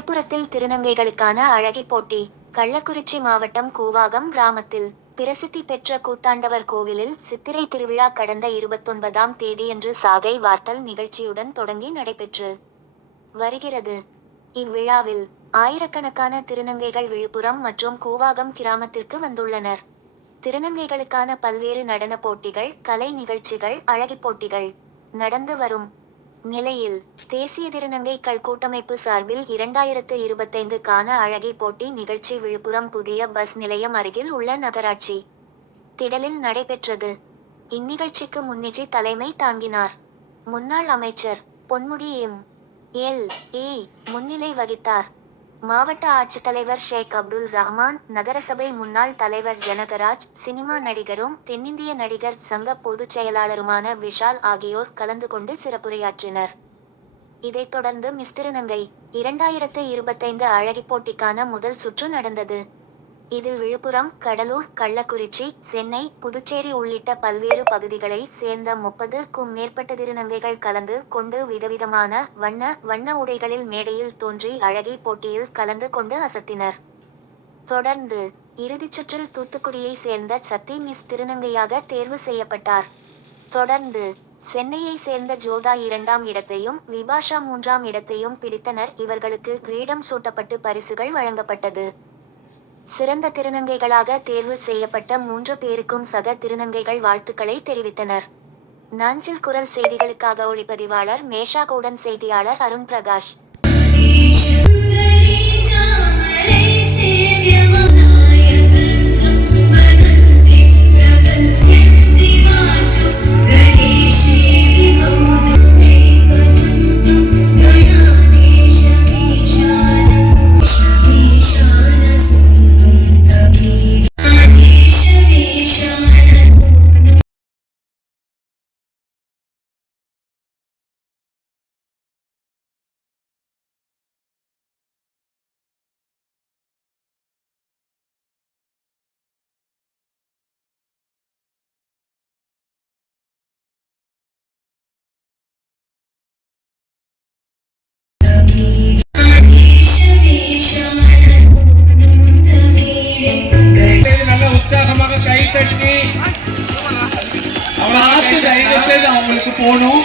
விழுப்புரத்தில் திருநங்கைகளுக்கான அழகி போட்டி கள்ளக்குறிச்சி மாவட்டம் கூவாகம் கிராமத்தில். பிரசித்தி பெற்ற கூத்தாண்டவர் கோவிலில் சித்திரை திருவிழா கடந்த இருபத்தொன்பதாம் தேதியன்று சாகை வார்த்தல் நிகழ்ச்சியுடன் தொடங்கி நடைபெற்று வருகிறது. இவ்விழாவில் ஆயிரக்கணக்கான திருநங்கைகள் விழுப்புரம் மற்றும் கூவாகம் கிராமத்திற்கு வந்துள்ளனர். திருநங்கைகளுக்கான பல்வேறு நடன போட்டிகள் கலை நிகழ்ச்சிகள் அழகிப் போட்டிகள் நடந்து வரும். நிலையில் தேசிய திருநங்கைகள் கூட்டமைப்பு சார்பில் இரண்டாயிரத்து இருபத்தைந்து கான போட்டி நிகழ்ச்சி விழுப்புரம் புதிய பஸ் நிலையம் அருகில் உள்ள நகராட்சி. திடலில் நடைபெற்றது. இந்நிகழ்ச்சிக்கு முன்னிச்சு தலைமை தாங்கினார். முன்னாள் அமைச்சர் பொன்முடி எம். எல். ஏ. முன்னிலை வகித்தார். மாவட்ட ஆட்சித்தலைவர் ஷேக் அப்துல் ரஹ்மான் நகரசபை முன்னாள் தலைவர் ஜனகராஜ் சினிமா நடிகரும் தென்னிந்திய நடிகர் சங்க பொதுச் செயலாளருமான விஷால் ஆகியோர் கலந்து கொண்டு சிறப்புரையாற்றினர். இதைத் தொடர்ந்து மிஸ்திருநங்கை இரண்டாயிரத்து இருபத்தைந்து அழகிப் போட்டிக்கான முதல் சுற்று நடந்தது. இதில் விழுப்புரம் கடலூர் கள்ளக்குறிச்சி சென்னை புதுச்சேரி உள்ளிட்ட பல்வேறு பகுதிகளை சேர்ந்த முப்பதுக்கும் மேற்பட்ட திருநங்கைகள் கலந்து கொண்டு விதவிதமான வண்ண வண்ண உடைகளில் மேடையில் தோன்றி அழகி போட்டியில் கலந்து கொண்டு அசத்தினர். தொடர்ந்து இறுதிச் சுற்றில் தூத்துக்குடியை சேர்ந்த சத்தி மிஸ் திருநங்கையாக தேர்வு செய்யப்பட்டார். தொடர்ந்து சென்னையை சேர்ந்த ஜோதா இரண்டாம் இடத்தையும் விபாஷா மூன்றாம் இடத்தையும் பிடித்தனர். இவர்களுக்கு கிரீடம் சூட்டப்பட்டு பரிசுகள் வழங்கப்பட்டது. சிறந்த திருநங்கைகளாக தேர்வு செய்யப்பட்ட மூன்று பேருக்கும் சக திருநங்கைகள் வாழ்த்துக்களை தெரிவித்தனர். நாஞ்சில் குரல் செய்திகளுக்காக ஒளிப்பதிவாளர் மேஷாகவுடன் செய்தியாளர் அருண் பிரகாஷ் கை தயவு செய்து அவங்களுக்கு போகணும்.